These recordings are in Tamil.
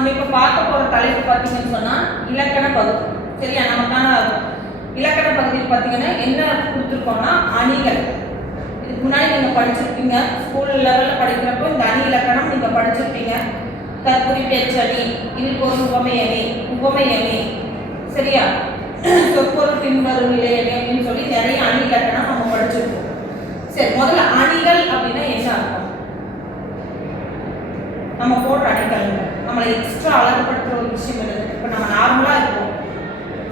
நம்ம இப்போ பார்க்க போகிற தலைப்பு பார்த்தீங்கன்னு சொன்னால் இலக்கண பகுதி. சரியா? நமக்கான இலக்கண பகுதியில் பார்த்தீங்கன்னா என்ன கொடுத்துருக்கோம்னா அணிகள். இதுக்கு முன்னாடி நீங்கள் படிச்சிருப்பீங்க, ஸ்கூல் லெவலில் படிக்கிறப்போ இந்த அணி இலக்கணம் நீங்கள் படிச்சிருப்பீங்க. தற்குறி பேச்சணி, இல்பொருள் உவமை அணி, உவமை அணி, சரியா? சொற்பொருள் பின்வரும் நிலை அணி அப்படின்னு சொல்லி நிறைய அணி இலக்கணம் நம்ம படிச்சிருக்கோம். சரி, முதல்ல அணிகள் அப்படின்னா என்ன அர்த்தம்? நம்ம போடுற அணிகள் நம்மளை எக்ஸ்ட்ரா அழகுபடுத்துற ஒரு விஷயம் இல்லை. இப்போ நம்ம நார்மலாக இருக்கோம்,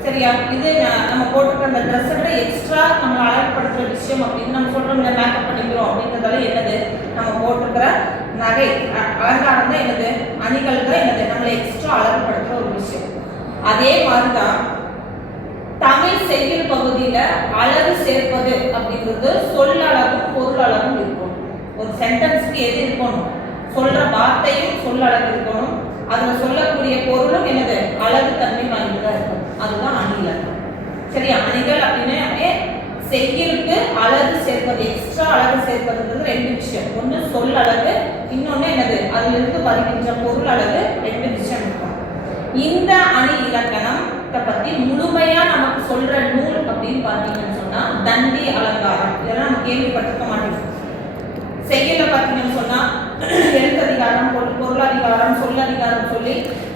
சரியா? இது நம்ம போட்டுக்கிற அந்த ட்ரெஸ்ஸை விட எக்ஸ்ட்ரா நம்மளை அழகுபடுத்துற விஷயம் அப்படின்னு நம்ம சொல்கிறோம். இந்த மேக்கப் பண்ணிக்கிறோம் அப்படிங்கிறதால என்னது, நம்ம போட்டுக்கிற நகை அலங்காரம் தான் என்னது, அணிகள் தான் என்னது, நம்மளை எக்ஸ்ட்ரா அழகுபடுத்துற ஒரு விஷயம். அதே மாதிரி தான் தமிழ் செய்யுள் பகுதியில் அழகு சேர்ப்பது அப்படிங்கிறது சொல்லளவும் பொருளளவும் இருக்கணும். ஒரு சென்டென்ஸ்க்கு எது இருக்கணும், சொல்ற வார்த்தையும் சொல்லழகு இருக்கணும், அதுல சொல்லக்கூடிய பொருளும் என்னது, அழகு தன்மை வாய்ந்ததா இருக்கணும். அதுதான் அணி இலக்கணம். சரியா? அணிகள் அப்படின்னா செய்யுளுக்கு அழகு சேர்ப்பது, எக்ஸ்ட்ரா அழகு சேர்ப்பதுன்றது ரெண்டு விஷயம். ஒன்று சொல் அழகு, இன்னொன்று என்னது, அதுல இருந்து வருகின்ற பொருள் அழகு. ரெண்டு விஷயம் இருக்கும். இந்த அணி இலக்கணத்தை பத்தி முழுமையா நமக்கு சொல்ற நூல் அப்படின்னு பார்த்தீங்கன்னு சொன்னா தண்டி அலங்காரம். இதெல்லாம் நம்ம கேள்விப்பட்டிருக்க மாட்டோம். செய்யல பார்த்தீங்கன்னு சொன்னா எழுத்ததிகாரம், பொருளதிகாரம், சொல்லதிகாரம் சொல்லி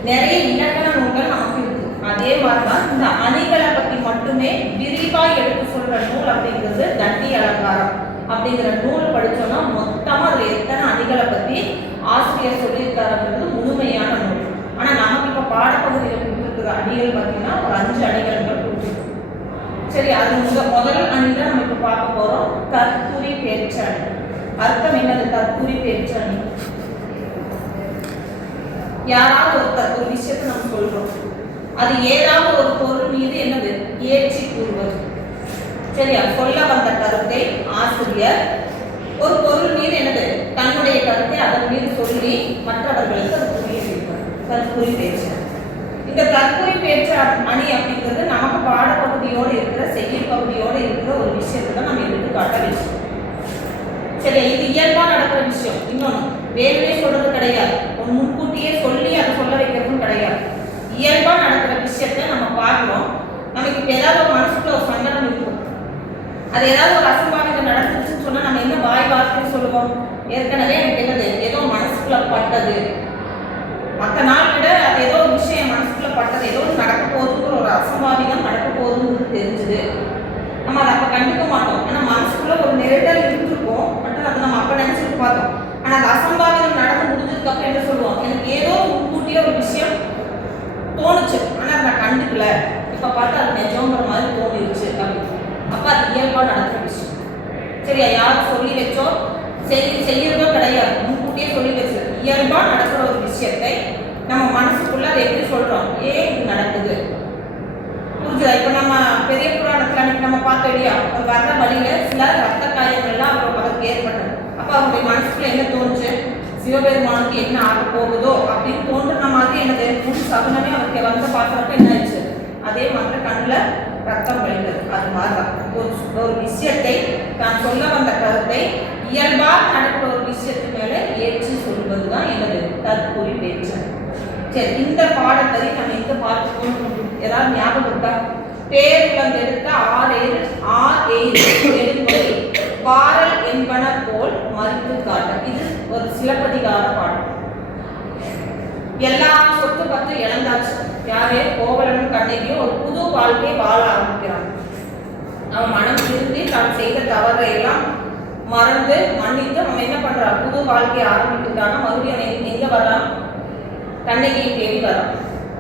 நிறைய இலக்கண நூல்கள் நமக்கு இருக்கு. அதே மாதிரிதான் இந்த அணிகளை பத்தி மட்டுமே விரிவா எடுத்து சொல்ற நூல் அப்படிங்கிறது தண்டி அலங்காரம் அப்படிங்கிற நூல் படிச்சோம்னா மொத்தமா அதுல எத்தனை அணிகளை பத்தி ஆசிரியர் சொல்லியிருக்காருங்கிறது முழுமையான நூல். ஆனா நமக்கு இப்ப பாடப்பகுதியில் கொடுத்துருக்கிற அணிகள் பார்த்தீங்கன்னா ஒரு 5 அணிகள் கொடுத்துருக்கோம். சரி, அது முதல் அணிதான் நம்ம இப்ப பார்க்க போறோம், தற்குறி பேச்சணி. அர்த்தம் என்னது தற்குறி பேச்சணி? யாராவது ஒரு விஷயத்தை நம்ம சொல்றோம், அது ஏதாவது ஒரு பொருள் மீது என்னது ஏற்றி கூறுவது. சரியா? சொல்ல வந்த கருத்தை ஆசிரியர் ஒரு பொருள் மீது என்னது தன்னுடைய கருத்தை அதன் மீது சொல்லி மற்றவர்களுக்கு அது புரிய வைப்பார். தற்குறி பேச்சு. இந்த தற்குறி பேச்சு அணி அப்படிங்கிறது நமக்கு பாடப்பகுதியோடு இருக்கிற செய்யுள் பகுதியோடு இருக்கிற ஒரு விஷயத்தை தான் நம்ம எடுத்துக்காட்ட விஷயம். சரி, இது இயல்பா நடக்கிற விஷயம். இன்னொன்று வேணுமே சொல்றது கிடையாது, முன்கூட்டியே சொல்லி அதை சொல்ல வைக்கிறதும் கிடையாது. இயல்பா நடக்கிற விஷயத்த நம்ம பார்க்கிறோம். நமக்கு இப்போ ஏதாவது ஒரு மனசுக்குள்ள ஒரு சங்கடம் இருக்கும், அது ஏதாவது ஒரு அசம்பாவிதம் நடந்துச்சுன்னு சொன்னா நம்ம என்ன வாய் வார்த்தை சொல்லுவோம், ஏற்கனவே எனக்கு என்னது ஏதோ மனசுக்குள்ள பட்டது, மற்ற நாள் விட அது ஏதோ ஒரு விஷயம் மனசுக்குள்ள பட்டது, ஏதோ நடக்க போகுதுங்கிற ஒரு அசம்பாவிதம் நடக்க போகுதுன்னு தெரிஞ்சுது. நம்ம அதை அப்போ கண்டுக்க மாட்டோம். ஆனால் மனசுக்குள்ள ஒரு நெருடல் இருந்திருக்கும், மட்டும் அதை நம்ம அப்போ நினைச்சிட்டு பார்த்தோம். ஆனால் அந்த அசம்பாவிதம் நடந்து முடிஞ்சதுக்கு அப்புறம் என்ன சொல்லுவோம், எனக்கு ஏதோ முன்கூட்டியே ஒரு விஷயம் தோணுச்சு, ஆனால் அதை நான் கண்டுக்கல, இப்போ பார்த்தா அது நிஜங்கிற மாதிரி தோணிடுச்சு அப்படின்னு. அப்போ அது இயல்பாக நடக்கிற விஷயம். சரியா? யாரும் சொல்லி வச்சோ செய்யறதோ கிடையாது, முன்கூட்டியே சொல்லி வச்சு இயல்பாக நடக்கிற ஒரு விஷயத்தை நம்ம மனசுக்குள்ள அதை எப்படி சொல்றோம், ஏன் இது நடக்குது புரிஞ்சுதா? இப்போ நம்ம பெரிய புராணத்தில் அன்னைக்கு நம்ம பார்த்தோம் இல்லையா, ஒரு வர்ற வழியில சில ரத்த காயங்கள்லாம் அவருக்கு ஏற்பட்டது. அப்போ அவருடைய மனசுக்குள்ள என்ன தோணுச்சு, சிவபெருமானுக்கு என்ன ஆக போகுதோ அப்படின்னு தோன்றுன மாதிரி எனக்கு முன் சகுனமே அவருக்கு வந்து பார்க்குறப்ப என்ன ஆயிடுச்சு, அதே மாதிரி கண்ணில் ரத்தம் வழிந்தது. அது மாதிரிதான் ஒரு விஷயத்தை தான் சொல்ல வந்த கருத்தை இயல்பாக நடக்கிற ஒரு விஷயத்து மேலே ஏற்றி சொல்வது தான் எனது தற்குறி பேச்சு. சரி, இந்த பாடத்தை நம்ம எங்க பார்த்துக்கணும், ஏதாவது ஞாபகம் இருக்கா? பேருலந்து எடுத்த எழுபது பாரல் என்பன போல் மறுத்து காட்ட. இது ஒரு சிலப்பதிகார பாடம். எல்லா சொத்து பத்து இழந்தாச்சு. யாரே கோவலனும் கண்ணகியும் ஒரு புது வாழ்க்கையை வாழ ஆரம்பிக்கிறான். அவன் மனம் திருந்தி தான் செய்த தவறை எல்லாம் மறந்து மன்னித்து அவன் என்ன பண்றான், புது வாழ்க்கையை ஆரம்பிக்கிறான். மறுபடியும் எங்க வரான், கண்ணகியை தேடி வரான்.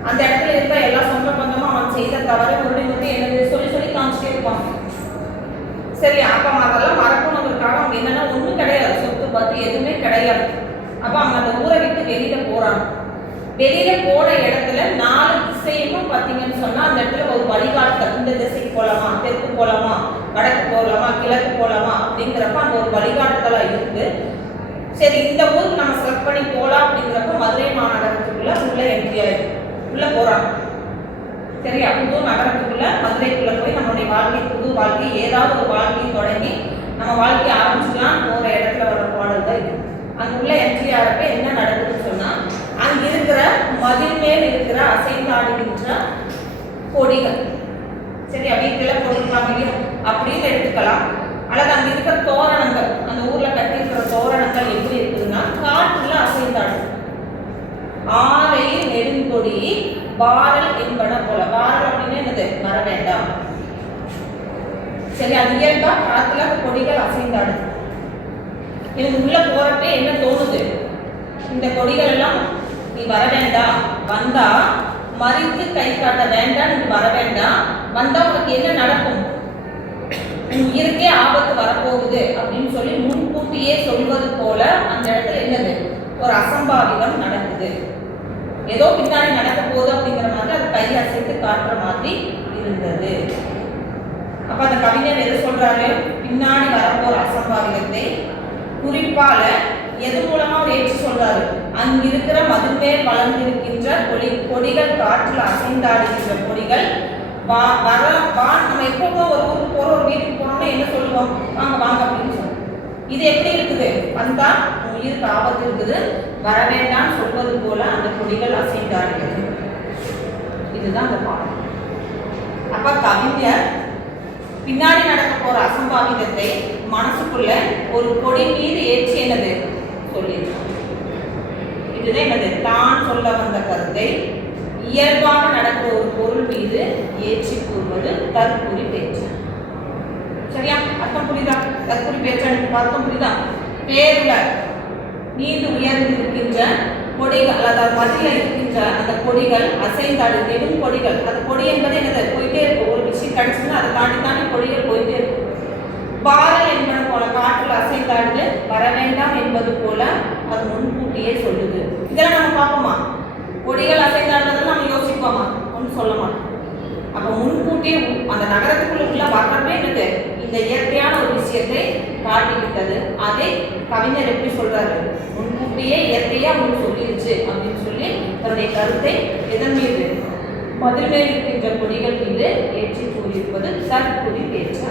அந்த இடத்துல இருக்க எல்லா சொந்த பந்தமும் அவன் செய்த தவறை மறுபடியும் என்ன சொல்லி சொல்லி காமிச்சிட்டே இருப்பான். சரி, அப்ப அதெல்லாம் மறக்கணுங்கிறதுக்காக அவங்க என்னன்னா ஒண்ணும் கிடையாது, சொத்து பார்த்து எதுவுமே கிடையாது. அப்ப அவங்க அந்த ஊரை விட்டு வெளியில போறாங்க. வெளியில போன இடத்துல 4 திசையும் பார்த்தீங்கன்னு சொன்னா அந்த இடத்துல ஒரு வழிகாட்டுதல், இந்த திசைக்கு போகலாமா, தெற்கு போகலாமா, வடக்கு போகலாமா, கிழக்கு போகலாமா அப்படிங்கிறப்ப அந்த ஒரு வழிகாட்டுதலா இருக்கு. சரி, இந்த ஊருக்கு நம்ம செலக்ட் பண்ணி போகலாம் அப்படிங்கிறப்ப மதுரை மாநகரத்துக்குள்ள உள்ள என்ட்ரி ஆயிடும், உள்ள போறாங்க. சரியா? புது நகரத்துக்குள்ள மதுரைக்குள்ள போய் நம்மளுடைய வாழ்க்கை, புது வாழ்க்கை, ஏதாவது ஒரு வாழ்க்கையை தொடங்கி நம்ம வாழ்க்கையை ஆரம்பிச்சுக்கலாம் போற இடத்துல வர பாடல் தான் இது. அங்க உள்ள என்ட்ரி ஆகிறப்ப என்ன நடக்குதுன்னு சொன்னா அங்க இருக்கிற மதில் கொடிகள். சரி, வீட்டுல போட்டுருப்பாங்க அப்படின்னு எடுத்துக்கலாம். அல்லது அங்க இருக்கிற தோரணங்கள், அந்த ஊர்ல கட்டி இருக்கிற தோரணங்கள் எப்படி இருக்குதுன்னா காற்றுல அசைந்தாடும். ஆரையில் நெடுங்கொடி வாரல் என்பன போல. வாரல் அப்படின்னு என்னது? வர வேண்டாம். சரி, அது இயல்பா காற்றுல கொடிகள் அசைந்தாடும். எனக்கு உள்ள போறப்ப என்ன தோணுது? இந்த கொடிகள் எல்லாம் நீ வர வேண்டாம், வந்தா மறித்து கை காட்ட வேண்டாம், நீ வர வேண்டாம், வந்தா உனக்கு என்ன நடக்கும்? உயிருக்கே ஆபத்து வரப்போகுது அப்படின்னு சொல்லி முன்கூட்டியே சொல்வது போல அந்த இடத்துல என்னது? ஒரு அசம்பாவிதம் நடக்குது. ஏதோ பின்னாடி நடக்க போகுது அப்படிங்கிற மாதிரி அது கை அசைத்து காட்டுற மாதிரி இருந்தது. அப்ப அந்த கவிஞர் எது சொல்றாரு? பின்னாடி வரப்போற அசம்பாவிதத்தை குறிப்பால எது மூலமா அவர் ஏற்றி சொல்றாரு? அங்கிருக்கிற மதுமேல் வளர்ந்திருக்கின்ற கொடிகள், காற்றில் அசைந்தாடுகின்ற கொடிகள். நம்ம எப்போ ஒரு ஊருக்கு போறோம், ஒரு வீட்டுக்கு போனோம்னா என்ன சொல்லுவோம்? வாங்க வாங்க அப்படின்னு சொல்லுவோம். இது எப்படி இருக்குது? வந்தா உயிருக்கு ஆபத்து இருக்குது, வர வேண்டாம் சொல்வது போல அந்த கொடிகள் அசைந்தாடுகிறது. இதுதான் அந்த பாடம். அப்ப கவிஞர் பின்னாடி நடக்க போற அசம்பாவிதத்தை மனசுக்குள்ள ஒரு கொடி மீது ஏற்றி என்னது சொல்லியிருக்கான். இதுதான் என்னது? தான் சொல்ல வந்த கருத்தை இயல்பாக நடக்கிற ஒரு பொருள் மீது ஏற்றி கூறுவது தற்குறி பேச்சு. சரியா? அர்த்தம் புரியுதா? தற்குறி பேச்சு அர்த்தம் புரியுதா? பேருல நீண்டு உயர்ந்து இருக்கின்ற கொடிகள், அதாவது மதில இருக்கின்ற அந்த கொடிகள் அசைந்தாடு நெடும் கொடிகள். அந்த கொடி என்பது என்னது? போயிட்டே இருக்கும். ஒரு விஷயம் கிடைச்சுன்னா அதை தாண்டி தாண்டி கொடிகள் போயிட்டே இருக்கும். பாரல் என்பது போல காற்றில் அசைந்தாடு வர வேண்டாம் என்பது போல அது முன்கூட்டியே சொல்லுது. இதெல்லாம் நம்ம பார்ப்போமா? கொடிகள் அசைந்தாடுறதுன்னு நம்ம யோசிப்போமா? ஒன்றும் சொல்ல மாட்டோம். அப்போ முன்கூட்டியே அந்த நகரத்துக்குள்ள உள்ள வரவே என்னது? இந்த இயற்கையான ஒரு விஷயத்தை காட்டிவிட்டது. அதை கவிஞர் எப்படி சொல்றாரு? முன்கூட்டியே இயற்கையா அவங்களுக்கு சொல்லிருச்சு அப்படின்னு சொல்லி தன்னுடைய கருத்தை எதன் மீது? மதில் மேல் இருக்கின்ற கொடிகள் மீது ஏற்றி கூறியிருப்பது தற்குறி பேச்சு.